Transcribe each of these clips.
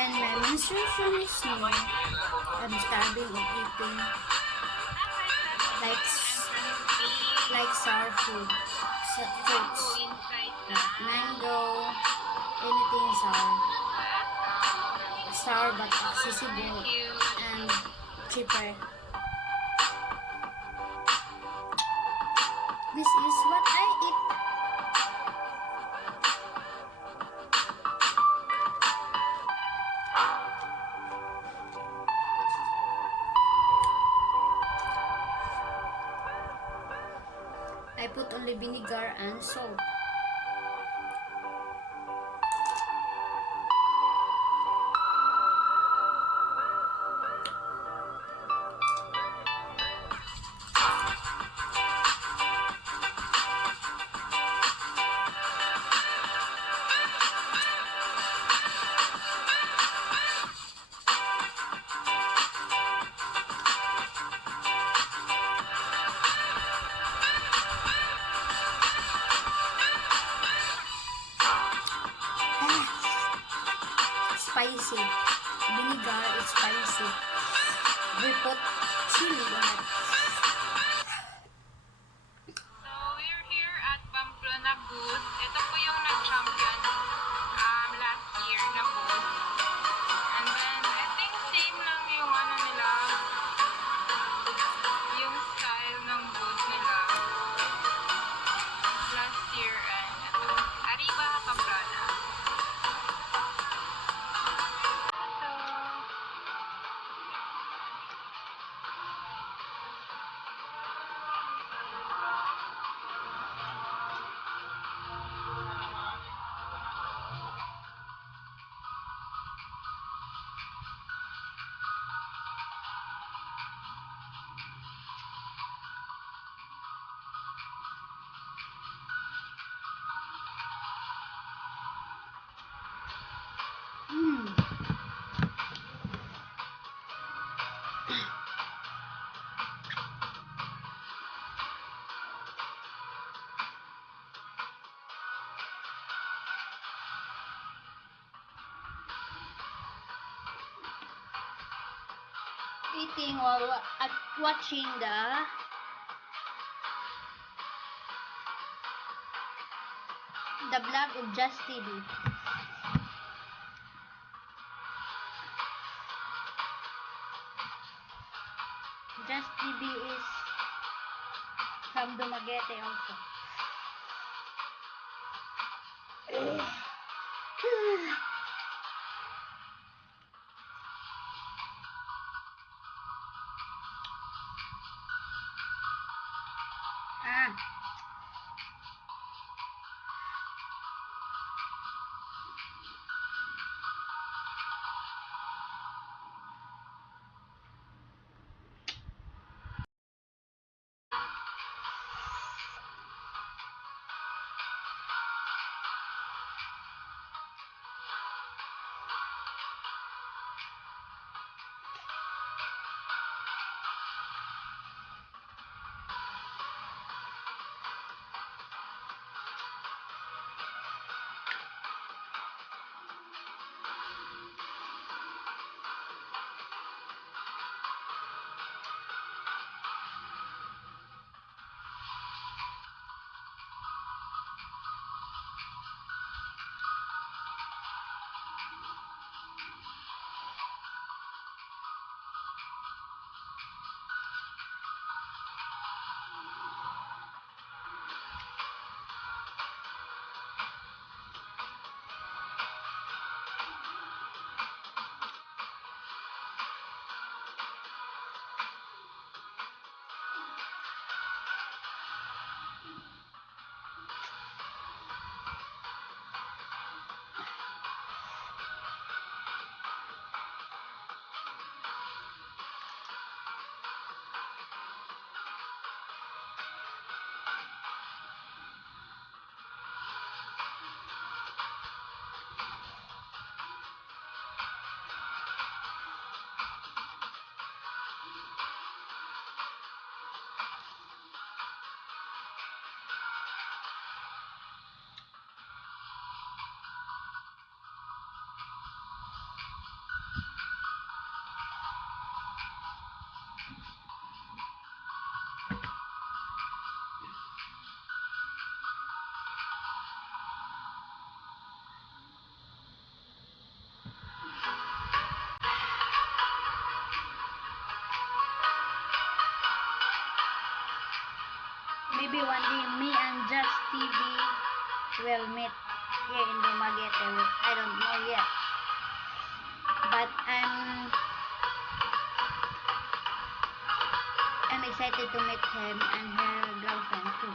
When my menstruation is near, I'm starving of eating like sour food, fruits, like mango, anything sour but accessible and cheaper. This is what I eat. I put only vinegar and salt. Spicy. Vinegar is spicy. We put chili on it. So, we're here at Pamplona booth. Ito po yung nag-champion last year na booth. And then, I think same lang yung ano nila, yung style ng booth nila last year and ito, Arriba Pamplona. Eating while watching the vlog of Just TV. Just TV is from Dumaguete also. one day me and Just TV will meet here in Dumaguete. I don't know yet. But I'm excited to meet him and her girlfriend too.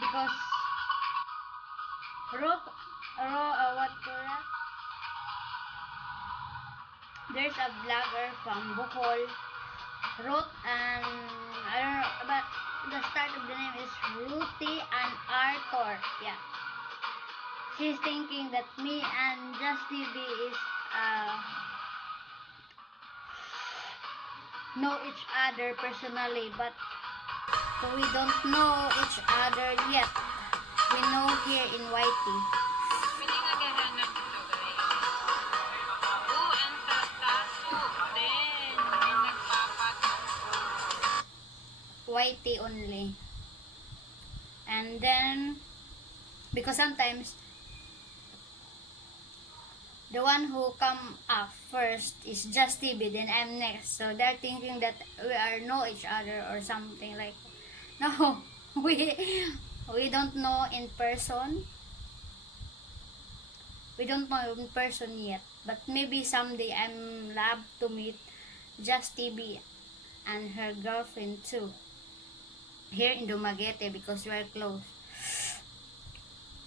Because there's a vlogger from Bohol wrote, and I don't know, but the start of the name is Ruthie and Arthur. Yeah, she's thinking that me and Just TV is know each other personally, but we don't know each other yet. We know here in YT. Pwede nga gahanan dito, guys. Oh, and tattoo din. May nagpapatato. YT only. And then, because sometimes the one who come up first is Just TV, then I'm next. So they're thinking that we are know each other or something like. No, we don't know in person. We don't know in person yet. But maybe someday I'm love to meet Just TV and her girlfriend too. Here in Dumaguete because we're close.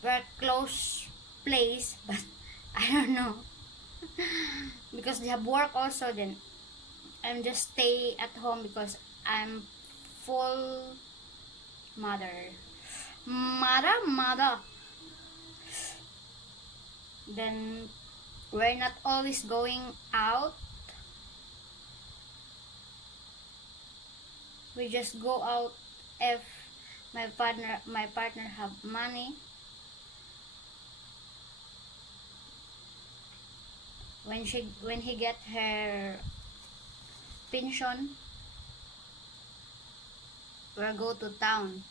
We're close place, but I don't know. Because they have work also, then I'm just stay at home because I'm full mother. Then we're not always going out. We just go out if my partner have money. When he get her pension, we'll go to town.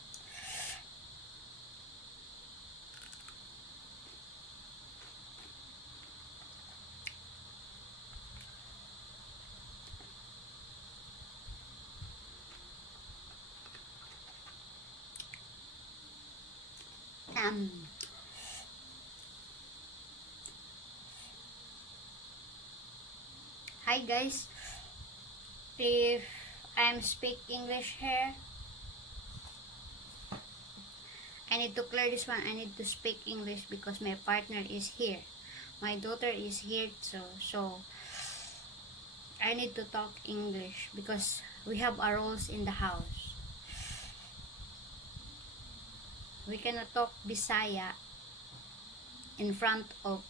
Hi guys, if I'm speak English here, I need to clear this one. I need to speak English because my partner is here. My daughter is here too. So I need to talk English because we have our rules in the house. We cannot talk Bisaya in front of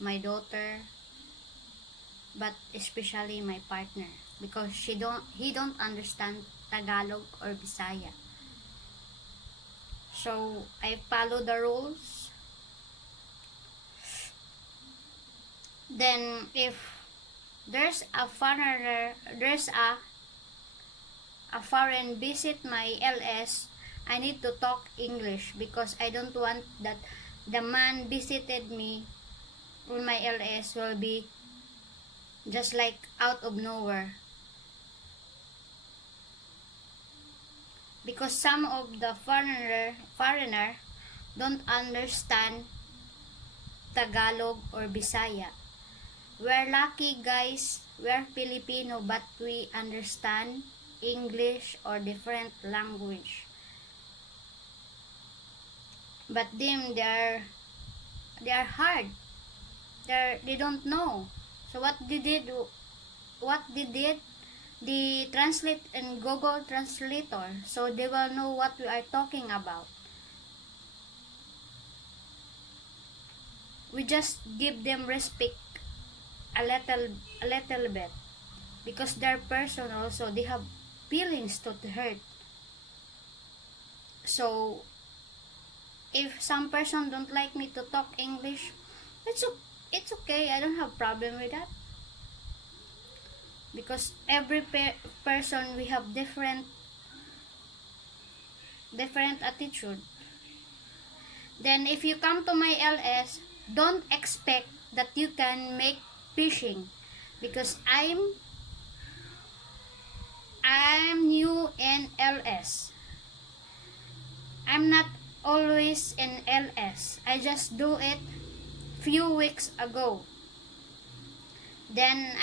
my daughter, but especially my partner because he don't understand Tagalog or Bisaya. So I follow the rules. Then if there's a foreigner, there's a foreign visit my LS, I need to talk English because I don't want that the man visited me on my LS will be just like out of nowhere. Because some of the foreigner don't understand Tagalog or Bisaya. We're lucky guys, we're Filipino but we understand English or different language. But them they're hard. They don't know. So what they did, they translate in Google Translator so they will know what we are talking about. We just give them respect a little bit because their person also they have feelings to hurt. So if some person don't like me to talk English, it's okay. I don't have problem with that. Because every person we have different different attitude. Then if you come to my LS, don't expect that you can make fishing because I'm new in LS. I'm not always in LS. I just do it few weeks ago. Then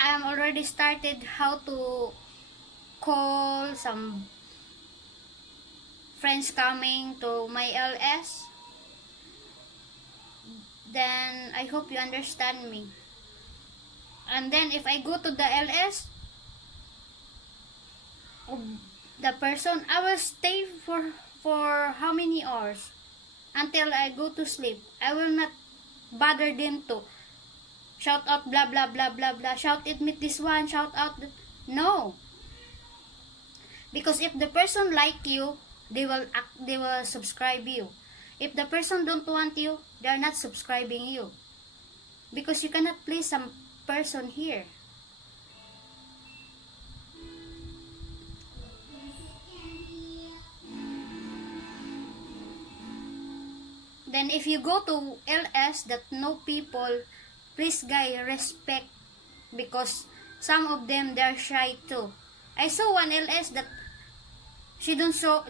I'm already started how to call some friends coming to my LS. Then I hope you understand me. And then if I go to the LS of the person, I will stay for how many hours until I go to sleep. I will not bother them to shout out blah blah blah blah blah, shout it with this one, shout out no. Because if the person like you, they will subscribe you. If the person don't want you, they are not subscribing you. Because you cannot please some person here. Then if you go to LS that no people, please guys respect, because some of them they're shy too. I saw one LS that she didn't show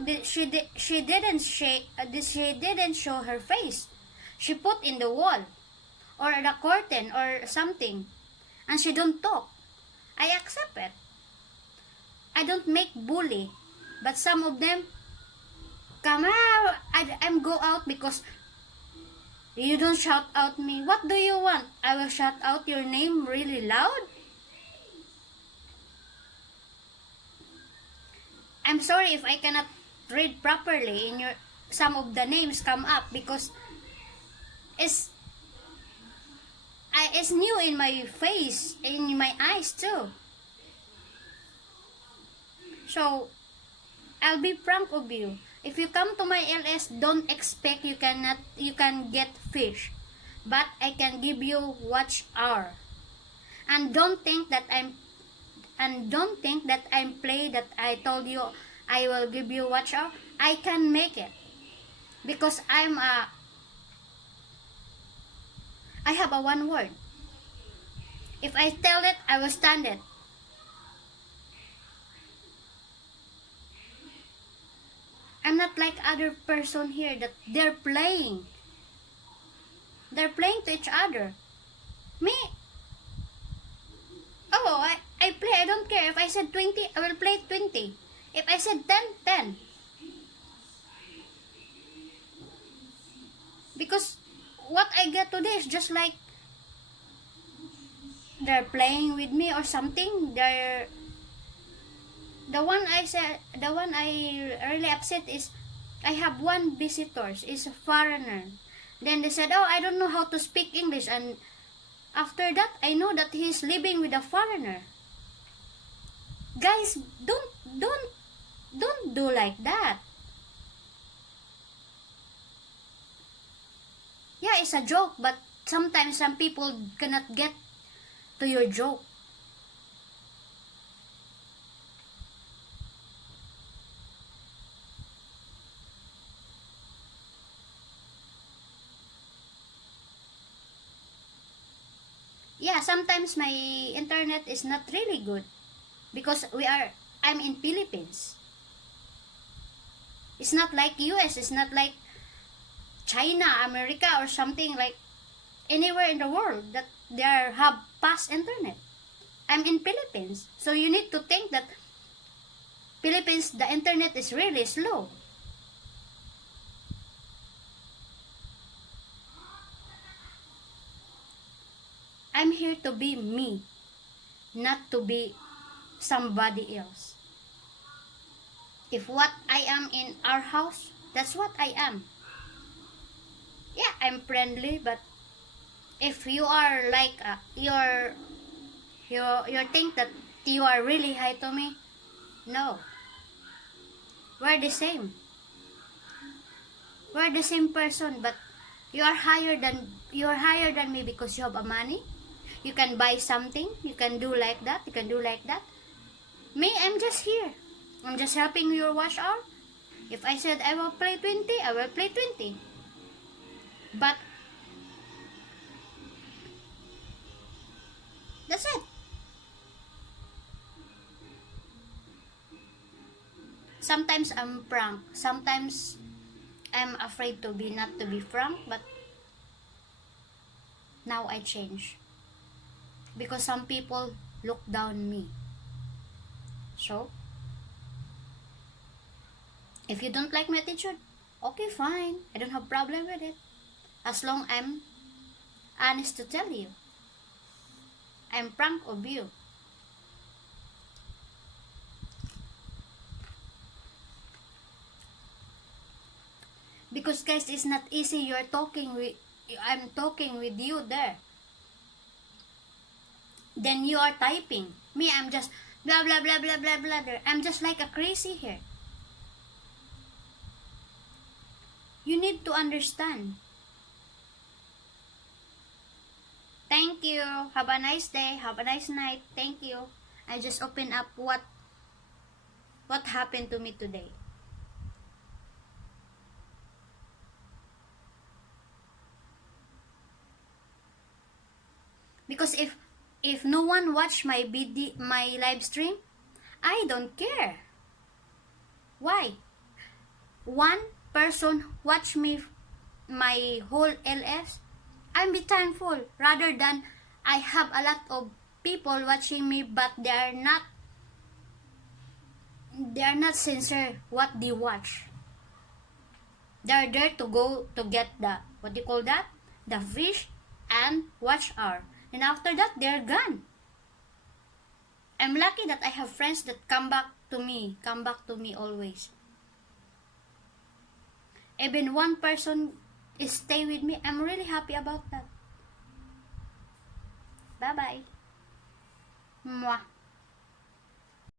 her face. She put in the wall or the curtain or something, and she don't talk. I accept it. I don't make bully, but some of them come out. I'm go out because you don't shout out me. What do you want? I will shout out your name really loud? I'm sorry if I cannot read properly in your some of the names come up because it's new in my face, in my eyes too. So I'll be frank of you. If you come to my LS, don't expect you can get fish, but I can give you watch hour. And don't think that I'm play that I told you I will give you watch hour. I can make it because I have a one word. If I tell it, I will stand it. I'm not like other person here that they're playing. They're playing to each other. Me, oh, I play. I don't care. If I said 20, I will play 20. If I said 10, 10. Because what I get today is just like they're playing with me or something. The one I really upset is I have one visitors is a foreigner. Then they said, "Oh, I don't know how to speak English," and after that I know that he's living with a foreigner. Guys, don't do like that. Yeah, it's a joke, but sometimes some people cannot get to your joke. Yeah, sometimes my internet is not really good because I'm in Philippines. It's not like US, it's not like China, America or something like anywhere in the world that there have fast internet. I'm in Philippines. So you need to think that Philippines the internet is really slow. I'm here to be me, not to be somebody else. If what I am in our house, that's what I am. Yeah, I'm friendly, but if you are like you think that you are really high to me, no. We're the same. We're the same person, but you are higher than me because you have a money. You can buy something. You can do like that. You can do like that. Me, I'm just here. I'm just helping your watch hour. If I said I will play 20, I will play 20. But that's it. Sometimes I'm prank. Sometimes I'm afraid to be not to be frank, but now I change. Because some people look down me. So, if you don't like my attitude, okay, fine. I don't have problem with it. As long I'm honest to tell you. I'm prank of you. Because guys, it's not easy. I'm talking with you there. Then you are typing. Me, I'm just blah blah blah blah blah blah there. I'm just like a crazy here. You need to understand. Thank you. Have a nice day. Have a nice night. Thank you. I just open up what happened to me today. Because if no one watch my live stream, I don't care. Why? One person watch me my whole LS, I'm be thankful rather than I have a lot of people watching me but they are not sincere what they watch. They are there to go to get the what do you call that? The fish and watch hour. And after that they're gone. I'm lucky that I have friends that come back to me always. Even one person is stay with me, I'm really happy about that. Bye bye. Mwah.